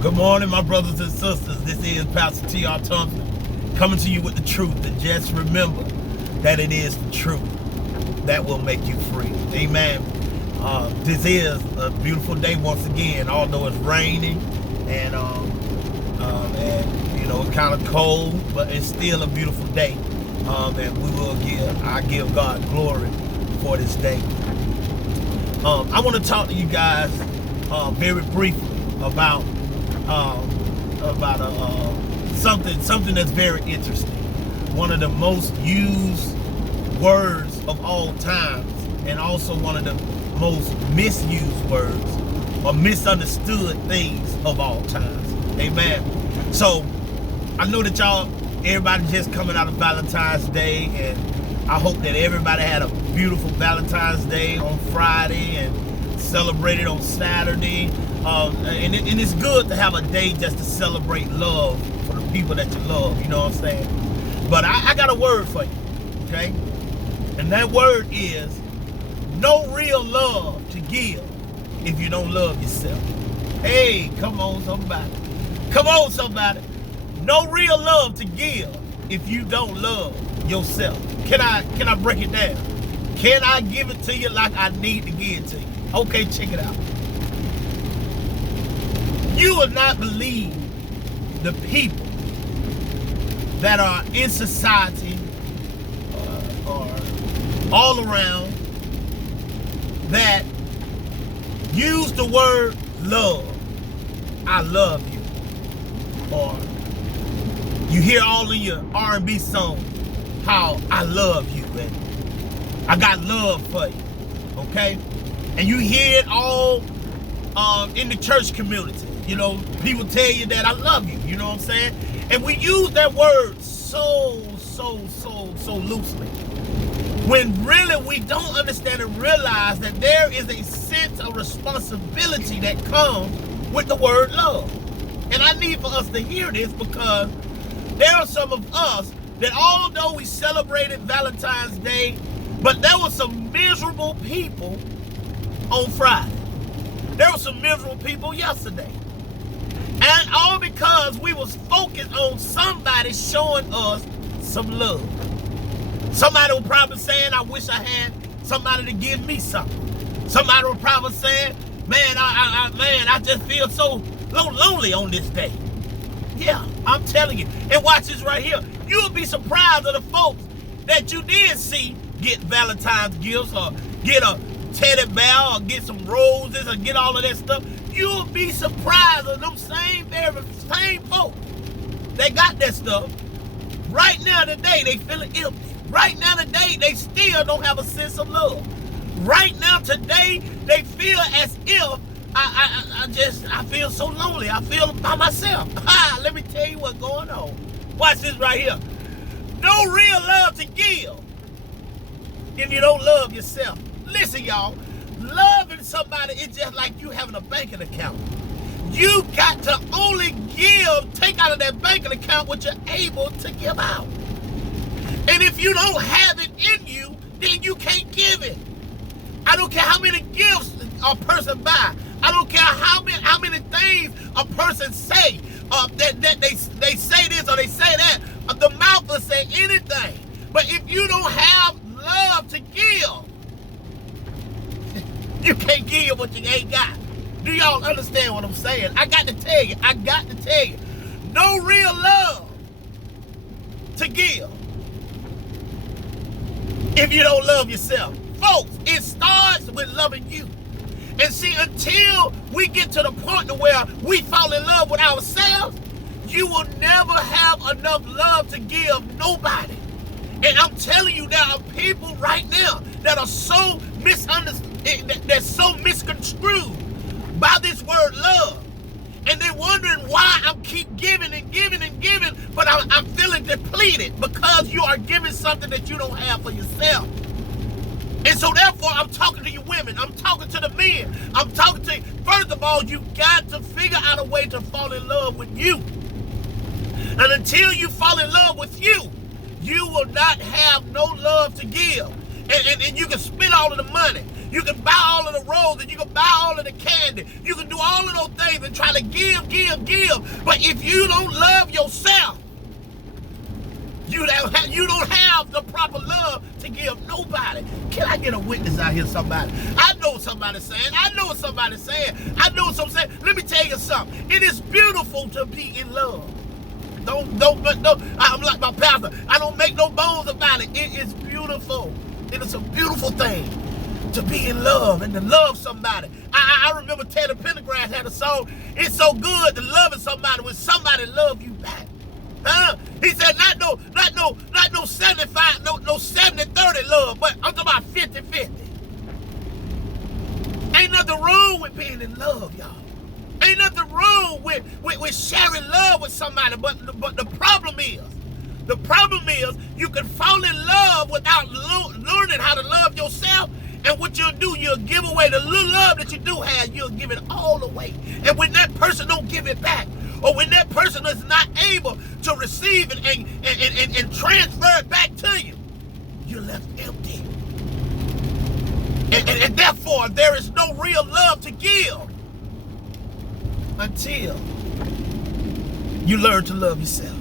Good morning, my brothers and sisters. This is Pastor T.R. Thompson coming to you with the truth. And just remember that it is the truth that will make you free. Amen. This is a beautiful day once again, although it's raining and you know, it's kind of cold, but it's still a beautiful day. And I give God glory for this day. I want to talk to you guys very briefly about something that's very interesting. One of the most used words of all times, and also one of the most misused words or misunderstood things of all times. Amen. So I know that everybody just coming out of Valentine's Day, and I hope that everybody had a beautiful Valentine's Day on Friday and celebrated on Saturday. And it's good to have a day just to celebrate love for the people that you love, you know what I'm saying? But I got a word for you, okay? And that word is no real love to give if you don't love yourself. Hey, come on somebody. Come on somebody. No real love to give if you don't love yourself. Can I break it down? Can I give it to you like I need to give it to you? Okay, check it out. You will not believe the people that are in society or all around that use the word love. I love you. Or you hear all in your R&B songs how I love you and I got love for you. Okay? And you hear it all in the church community. You know, people tell you that I love you, you know what I'm saying? And we use that word so loosely. When really we don't understand and realize that there is a sense of responsibility that comes with the word love. And I need for us to hear this, because there are some of us that although we celebrated Valentine's Day, but there were some miserable people on Friday. There were some miserable people yesterday. And all because we was focused on somebody showing us some love. Somebody was probably saying, I wish I had somebody to give me something. Somebody was probably saying, man, I just feel so lonely on this day. Yeah, I'm telling you. And watch this right here. You'll be surprised of the folks that you did see get Valentine's gifts or get a teddy bear or get some roses or get all of that stuff. You'll be surprised of them same folks that got that stuff. Right now today, they feeling empty. Right now today, they still don't have a sense of love. Right now today, they feel as if I feel so lonely. I feel by myself. Let me tell you what's going on. Watch this right here. No real love to give if you don't love yourself. Listen, y'all. Loving somebody is just like you having a banking account. You got to only take out of that banking account what you're able to give out. And if you don't have it in you, then you can't give it. I don't care how many gifts a person buy. I don't care how many things a person say. That they say this or they say that. The mouth will say anything. But if you don't have love to give, you can't give what you ain't got. Do y'all understand what I'm saying? I got to tell you. No real love to give if you don't love yourself. Folks, it starts with loving you. And see, until we get to the point where we fall in love with ourselves, you will never have enough love to give nobody. And I'm telling you, there are people right now that are so they're so misconstrued by this word love. And they're wondering why I keep giving and giving and giving, but I'm feeling depleted because you are giving something that you don't have for yourself. And so therefore, I'm talking to you women. I'm talking to the men. I'm talking to you. First of all, you got to figure out a way to fall in love with you. And until you fall in love with you, you will not have no love to give. And you can spend all of the money. You can buy all of the roses. You can buy all of the candy. You can do all of those things and try to give. But if you don't love yourself, you don't have the proper love to give nobody. Can I get a witness out here, somebody? I know what somebody's saying. I know what somebody's saying. Let me tell you something. It is beautiful to be in love. Don't. I'm like my pastor. I don't make no bones about it. It is beautiful. It is a beautiful thing to be in love and to love somebody. I remember Teddy Pendergrass had a song. It's so good to loving somebody when somebody love you back. He said not no 75, no 70-30 love, but I'm talking about 50-50. Ain't nothing wrong with being in love, y'all. Ain't nothing wrong with sharing love with somebody, but the problem is you can fall in love without learning how to love yourself. And what you'll do, you'll give away the little love that you do have. You'll give it all away. And when that person don't give it back, or when that person is not able to receive it and transfer it back to you, you're left empty. And therefore, there is no real love to give until you learn to love yourself.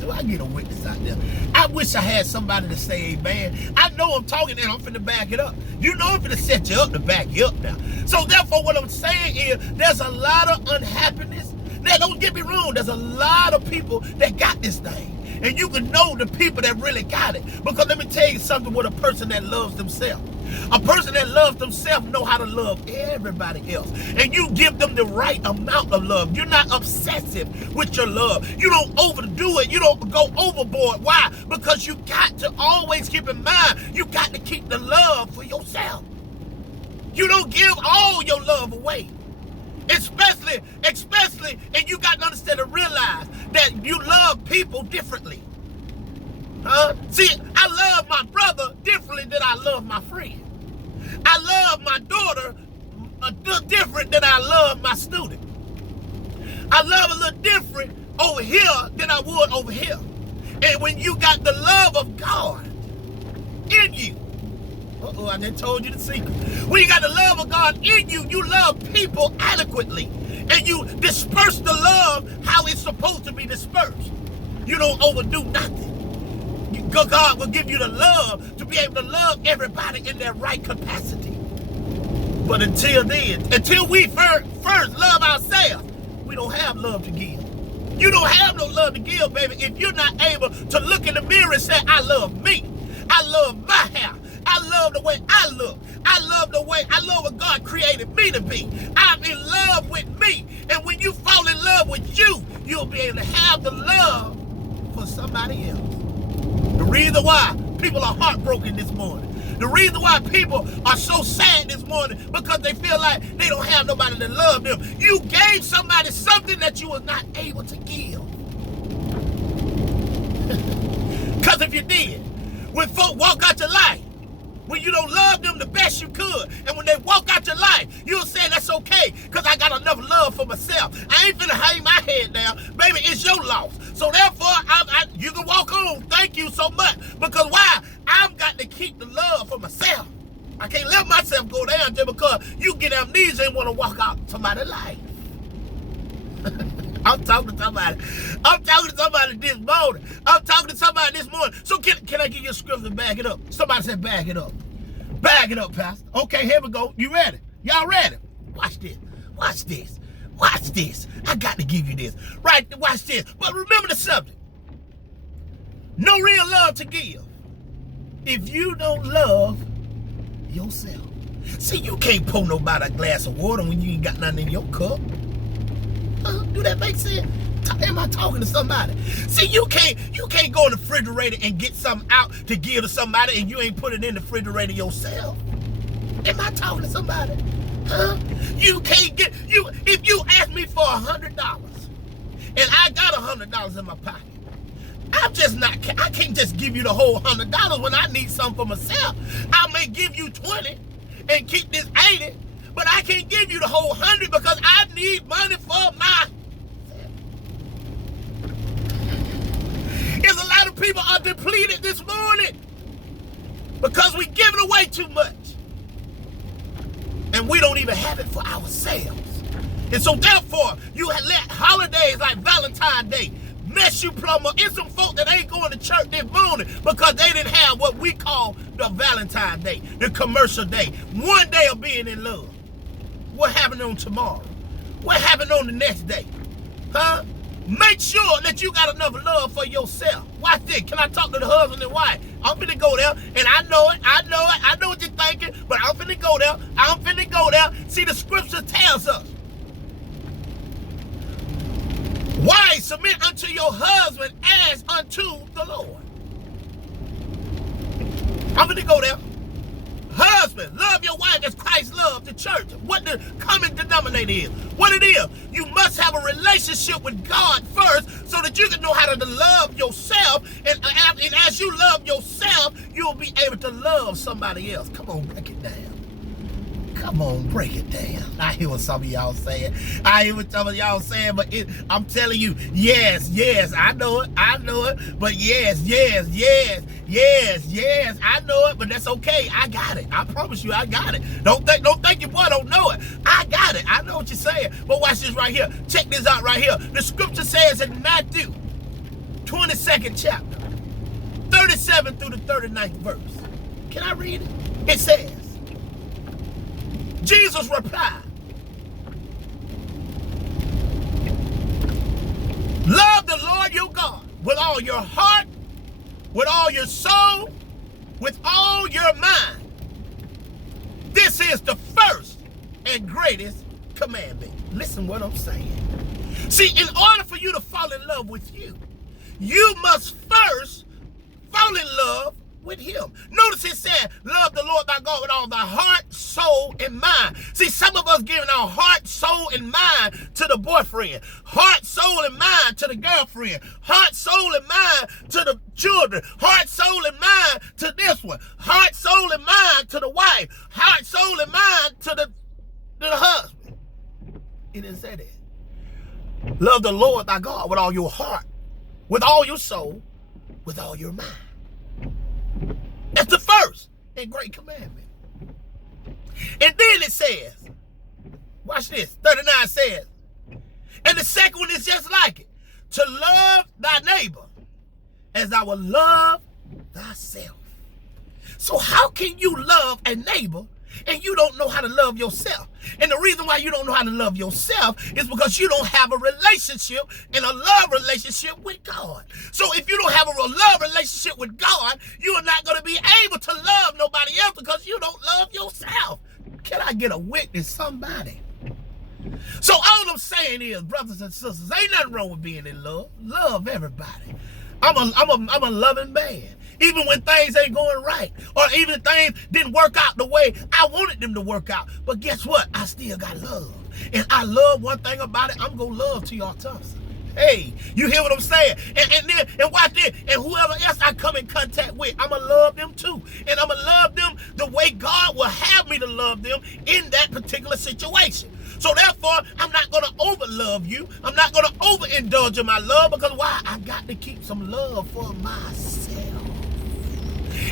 Do I get a witness out there? I wish I had somebody to say amen. I know I'm talking and I'm finna back it up. You know I'm finna set you up to back you up now. So therefore, what I'm saying is there's a lot of unhappiness. Now, don't get me wrong, there's a lot of people that got this thing. And you can know the people that really got it. Because let me tell you something with a person that loves themselves. A person that loves themselves know how to love everybody else. And you give them the right amount of love. You're not obsessive with your love. You don't overdo it. You don't go overboard. Why? Because you got to always keep in mind, you got to keep the love for yourself. You don't give all your love away. Especially, and you got to understand and realize that you love people differently. See, I love my brother differently than I love my friend. I love my daughter different than I love my student. I love a little different over here than I would over here. And when you got the love of God in you, I just told you the secret. When you got the love of God in you, you love people adequately. And you disperse the love how it's supposed to be dispersed. You don't overdo nothing. God will give you the love to be able to love everybody in their right capacity. But until then, until we first love ourselves, we don't have love to give. You don't have no love to give, baby, if you're not able to look in the mirror and say, I love me. I love my hair. I love the way I look. I love what God created me to be. I'm in love with me. And when you fall in love with you, you'll be able to have the love for somebody else. The reason why people are heartbroken this morning, the reason why people are so sad this morning, because they feel like they don't have nobody to love them. You gave somebody something that you was not able to give. Because if you did, when folk walk out your life, when you don't love them the best you could, and when they walk out your life, you'll say that's okay, because I got enough love for myself. I ain't finna hang my head down. Baby, it's your loss. So therefore, you can walk on. Thank you so much. Because why? I've got to keep the love for myself. I can't let myself go down just because you get amnesia and want to walk out somebody's life. I'm talking to somebody. I'm talking to somebody this morning. So can I give you a scripture to back it up? Somebody said back it up. Back it up, Pastor. Okay, here we go. You ready? Y'all ready? Watch this. Watch this. Watch this. I got to give you this. Right, watch this. But remember the subject. No real love to give if you don't love yourself. See, you can't pour nobody a glass of water when you ain't got nothing in your cup. Do that make sense? Am I talking to somebody? See, you can't go in the refrigerator and get something out to give to somebody and you ain't put it in the refrigerator yourself. Am I talking to somebody? You can't get, if you ask me for $100 and I got $100 in my pocket, I can't just give you the whole $100 when I need something for myself. I may give you 20 and keep this 80, but I can't give you the whole 100 because I need money for myself. There's a lot of people are depleted this morning because we're giving away too much. And we don't even have it for ourselves. And so therefore, you let holidays like Valentine's Day mess you plumb up. It's some folk that ain't going to church this morning because they didn't have what we call the Valentine's Day, the commercial day. One day of being in love. What happened on tomorrow? What happened on the next day? Huh? Make sure that you got enough love for yourself. Watch this. Can I talk to the husband and wife? I'm finna go there, and I know what you're thinking, but I'm finna go there. See, the scripture tells us, wives, submit unto your husband as unto the Lord. I'm finna go there. Husband, love your wife as Christ loved the church. What the common denominator is. What it is. You must have a relationship with God first so that you can know how to love yourself. And as you love yourself, you'll be able to love somebody else. Come on, break it down. Come on, break it down. I hear what some of y'all saying. But I'm telling you, yes, I know it. But yes, I know it, but that's okay. I got it. I promise you, I got it. Don't think your boy don't know it. I got it. I know what you're saying. But watch this right here. Check this out right here. The scripture says in Matthew 22nd chapter, 37 through the 39th verse. Can I read it? It says, Jesus replied, love the Lord your God with all your heart, with all your soul, with all your mind. This is the first and greatest commandment. Listen what I'm saying. See, in order for you to fall in love with you, you must first fall in love with him. Notice it said, love the Lord thy God with all thy heart, soul, and mind. See, some of us giving our heart, soul, and mind to the boyfriend. Heart, soul, and mind to the girlfriend. Heart, soul, and mind to the children. Heart, soul, and mind to this one. Heart, soul, and mind to the wife. Heart, soul, and mind to the husband. It didn't say that. Love the Lord thy God with all your heart, with all your soul, with all your mind. That's the first and great commandment. And then it says, watch this, 39 says, and the second one is just like it, to love thy neighbor as I will love thyself. So how can you love a neighbor and you don't know how to love yourself? And the reason why you don't know how to love yourself is because you don't have a relationship and a love relationship with God. So if you don't have a love relationship with God, you are not going to be able to love nobody else because you don't love yourself. Can I get a witness, somebody? So all I'm saying is, brothers and sisters, ain't nothing wrong with being in love. Love everybody. I'm a loving man. Even when things ain't going right, or even things didn't work out the way I wanted them to work out. But guess what? I still got love. And I love one thing about it. I'm going to love to y'all Thompson. Hey, you hear what I'm saying? And watch this. And whoever else I come in contact with, I'm going to love them too. And I'm going to love them the way God will have me to love them in that particular situation. So therefore, I'm not going to overlove you. I'm not going to overindulge in my love because why? I got to keep some love for myself.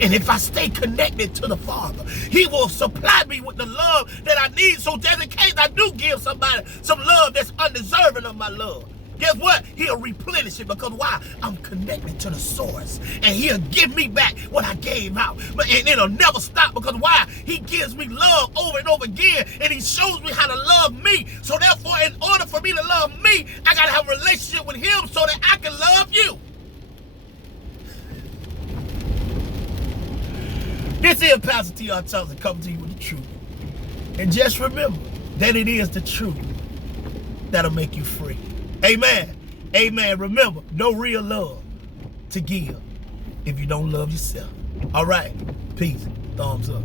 And if I stay connected to the Father, he will supply me with the love that I need. So just in case I do give somebody some love that's undeserving of my love, guess what? He'll replenish it because why? I'm connected to the source. And he'll give me back what I gave out. And it'll never stop because why? He gives me love over and over again. And he shows me how to love me. So therefore, in order for me to love me, I got to have a relationship with him so that I can love you. This is Pastor T.R. Thompson coming to you with the truth. And just remember that it is the truth that'll make you free. Amen. Amen. Remember, no real love to give if you don't love yourself. All right. Peace. Thumbs up.